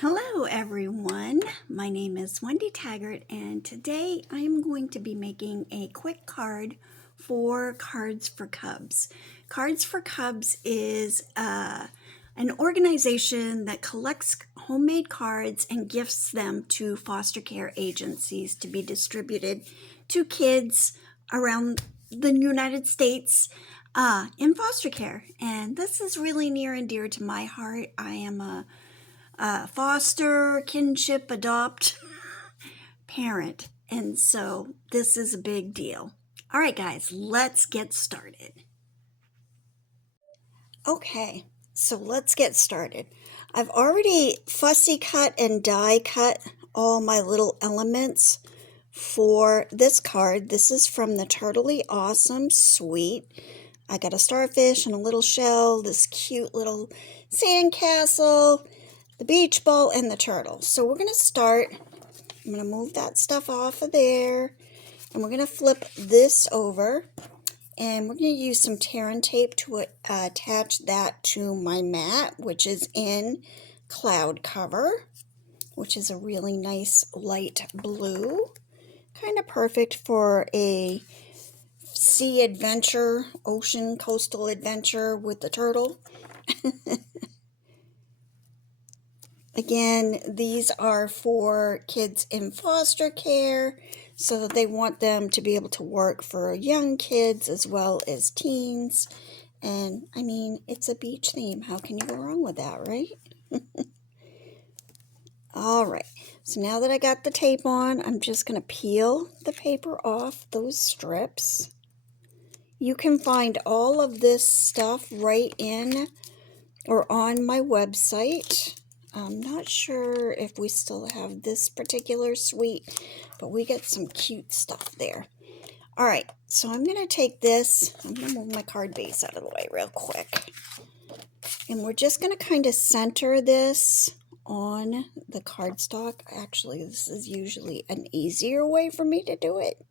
Hello everyone, my name is Wendy Taggart and today I am going to be making a quick card for Cards for Cubs. Cards for Cubs is an organization that collects homemade cards and gifts them to foster care agencies to be distributed to kids around the United States in foster care. And this is really near and dear to my heart. I am a foster, kinship, adopt parent. And so this is a big deal. All right, guys, let's get started. Okay, so let's get started. I've already fussy cut and die cut all my little elements for this card. This is from the Turtley Awesome Suite. I got a starfish and a little shell, this cute little sandcastle, the beach ball, and the turtle. So we're going to start. I'm going to move that stuff off of there, and we're going to flip this over, and we're going to use some tear and tape to attach that to my mat, which is in Cloud Cover, which is a really nice light blue, kind of perfect for a sea adventure, ocean coastal adventure with the turtle. Again, these are for kids in foster care, so they want them to be able to work for young kids as well as teens. And I mean, it's a beach theme. How can you go wrong with that, right? All right, so now that I got the tape on, I'm just going to peel the paper off those strips. You can find all of this stuff right in or on my website. I'm not sure if we still have this particular suite, but we get some cute stuff there. All right, so I'm going to take this. I'm going to move my card base out of the way real quick. And we're just going to kind of center this on the cardstock. Actually, this is usually an easier way for me to do it.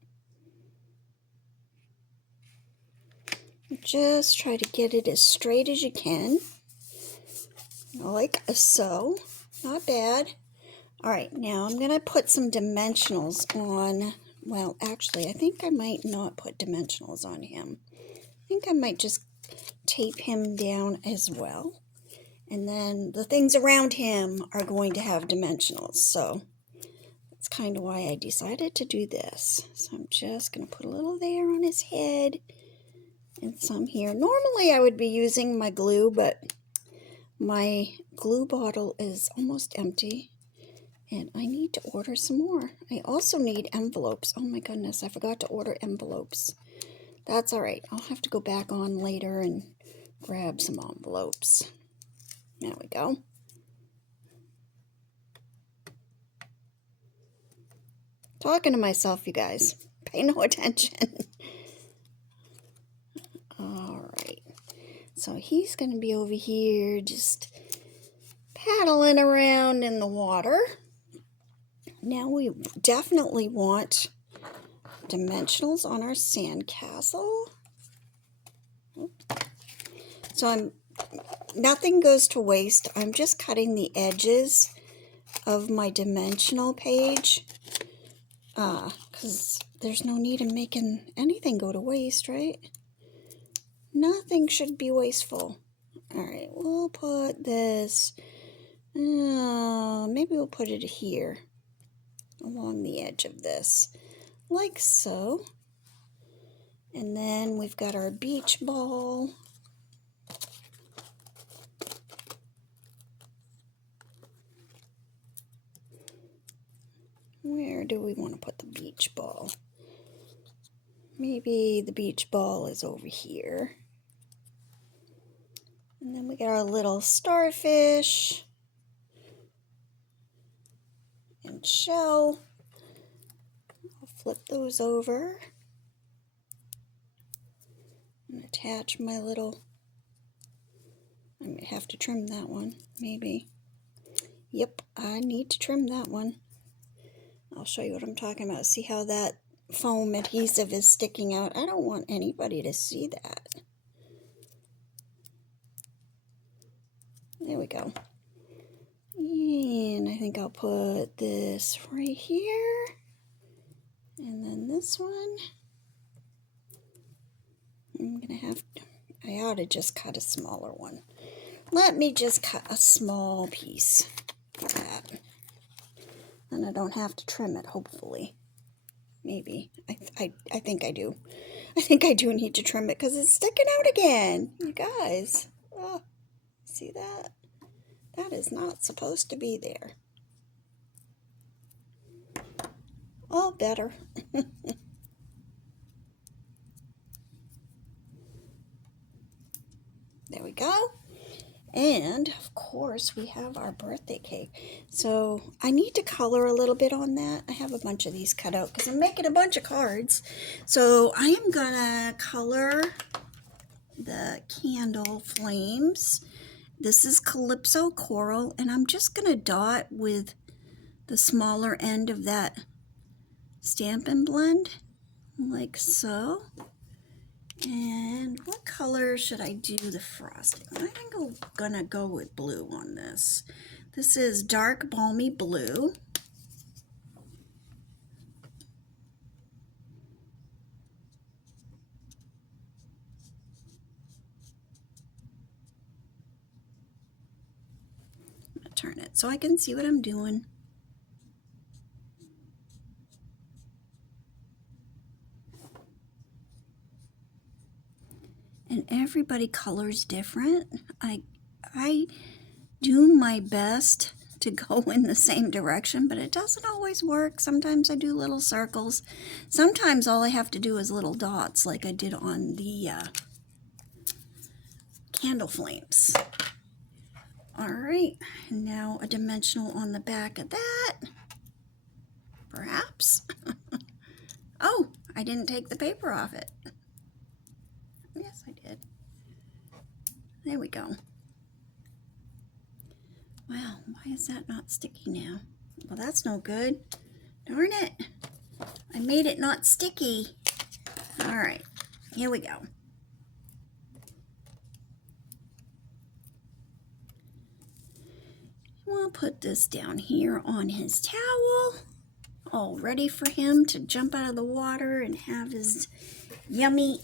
Just try to get it as straight as you can. Like so. Not bad. All right, now I'm going to put some dimensionals on. Well, actually, I think I might not put dimensionals on him. I think I might just tape him down as well. And then the things around him are going to have dimensionals. So that's kind of why I decided to do this. So I'm just going to put a little there on his head and some here. Normally I would be using my glue, but my glue bottle is almost empty, and I need to order some more. I also need envelopes. Oh my goodness, I forgot to order envelopes. That's all right. I'll have to go back on later and grab some envelopes. There we go. Talking to myself, you guys. Pay no attention. All right. So he's going to be over here just paddling around in the water. Now we definitely want dimensionals on our sandcastle. So nothing goes to waste. I'm just cutting the edges of my dimensional page because there's no need in making anything go to waste, right? Nothing should be wasteful. All right, we'll put this, maybe we'll put it here along the edge of this, like so. And then we've got our beach ball. Where do we want to put the beach ball? Maybe the beach ball is over here. And then we got our little starfish and shell. I'll flip those over and attach my little, I may have to trim that one, maybe. Yep, I need to trim that one. I'll show you what I'm talking about. See how that foam adhesive is sticking out? I don't want anybody to see that. There we go. And think I'll put this right here. And then this one. I'm gonna have to, I ought to just cut a smaller one. Let me just cut a small piece of that. And I don't have to trim it, hopefully. Maybe. I think I do. I think I do need to trim it because it's sticking out again. You guys. Oh, see that? That is not supposed to be there. Oh, better. There we go. And, of course, we have our birthday cake. So, I need to color a little bit on that. I have a bunch of these cut out because I'm making a bunch of cards. So, I am going to color the candle flames. This is Calypso Coral, and I'm just going to dot with the smaller end of that Stampin' blend, like so. And what color should I do the frosting? I think I'm gonna go with blue on this. This is dark balmy blue. I'm gonna turn it so I can see what I'm doing. And everybody colors different. I do my best to go in the same direction, but it doesn't always work. Sometimes I do little circles. Sometimes all I have to do is little dots like I did on the candle flames. All right, now a dimensional on the back of that. Perhaps. Oh, I didn't take the paper off it. Yes, I did. There we go. Wow, why is that not sticky now? Well, that's no good. Darn it. I made it not sticky. All right, here we go. We'll put this down here on his towel, all ready for him to jump out of the water and have his yummy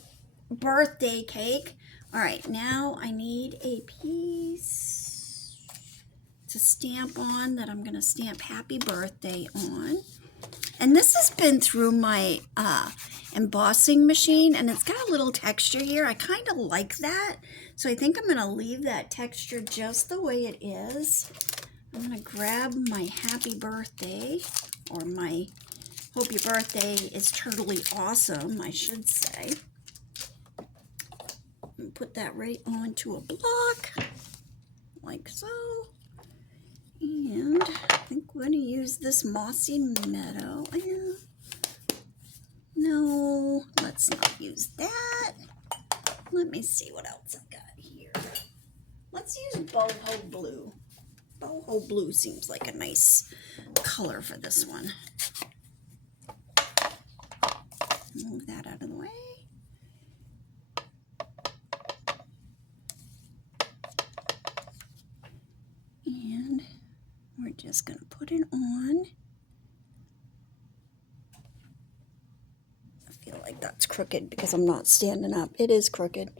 birthday cake. All right, now I need a piece to stamp on that I'm going to stamp happy birthday on. And this has been through my embossing machine, and it's got a little texture here. I kind of like that, so I think I'm going to leave that texture just the way it is. I'm going to grab my happy birthday, or my hope your birthday is totally awesome, I should say. And put that right onto a block, like so. And I think we're going to use this Mossy Meadow. No, let's not use that. Let me see what else I got here. Let's use Boho Blue. Boho Blue seems like a nice color for this one. Move that out of the way. And we're just going to put it on. I feel like that's crooked because I'm not standing up. It is crooked.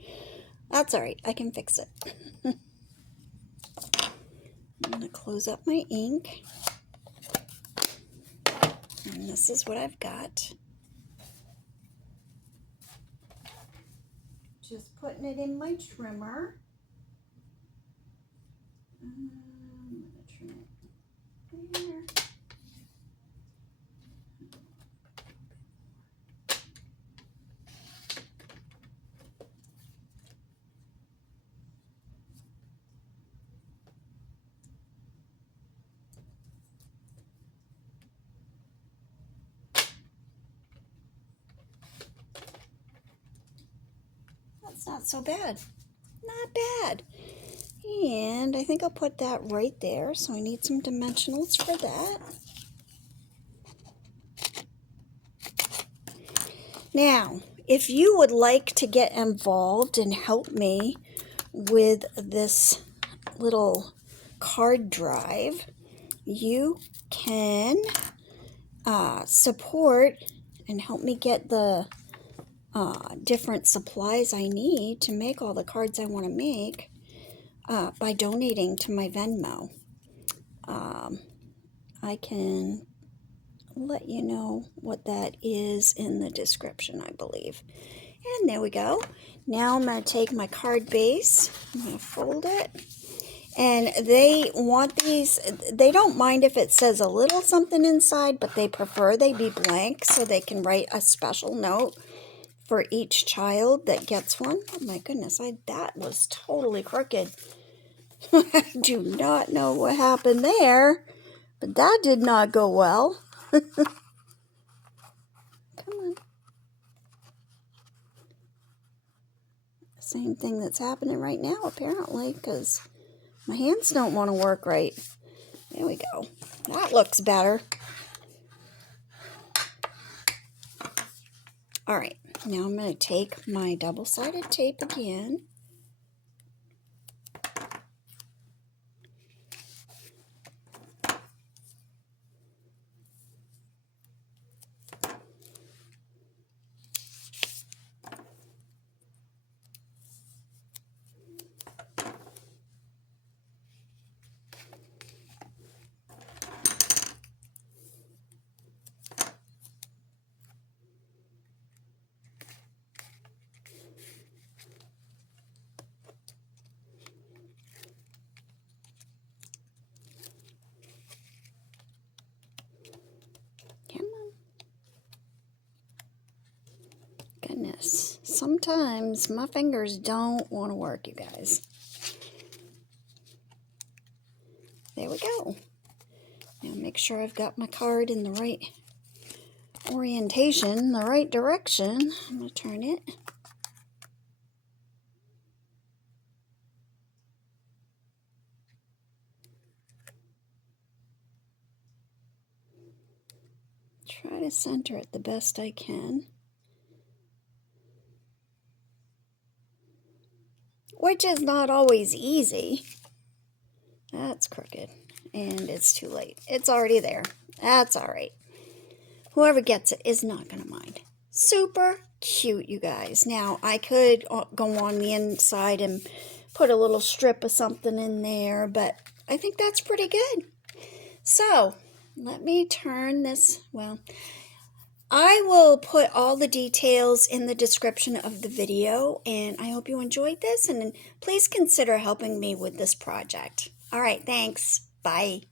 That's all right. I can fix it. I'm going to close up my ink. And this is what I've got. Just putting it in my trimmer. I'm going to trim it there. That's not so bad. Not bad. And I think I'll put that right there. So I need some dimensionals for that. Now, if you would like to get involved and help me with this little card drive, you can support and help me get the different supplies I need to make all the cards I want to make by donating to my Venmo. I can let you know what that is in the description, I believe. And there we go. Now I'm going to take my card base, I'm going to fold it, and they want these, they don't mind if it says a little something inside, but they prefer they be blank so they can write a special note for each child that gets one. Oh my goodness, that was totally crooked. I do not know what happened there, but that did not go well. Come on. Same thing that's happening right now, apparently, because my hands don't want to work right. There we go. That looks better. All right, now I'm going to take my double-sided tape again. Goodness, sometimes my fingers don't want to work, you guys. There we go. Now make sure I've got my card in the right orientation, the right direction. I'm going to turn it. Try to center it the best I can. Which is not always easy. That's crooked. And it's too late. It's already there. That's alright. Whoever gets it is not going to mind. Super cute, you guys. Now, I could go on the inside and put a little strip of something in there, but I think that's pretty good. So, let me turn this, well, I will put all the details in the description of the video, and I hope you enjoyed this, and please consider helping me with this project. All right, thanks. Bye.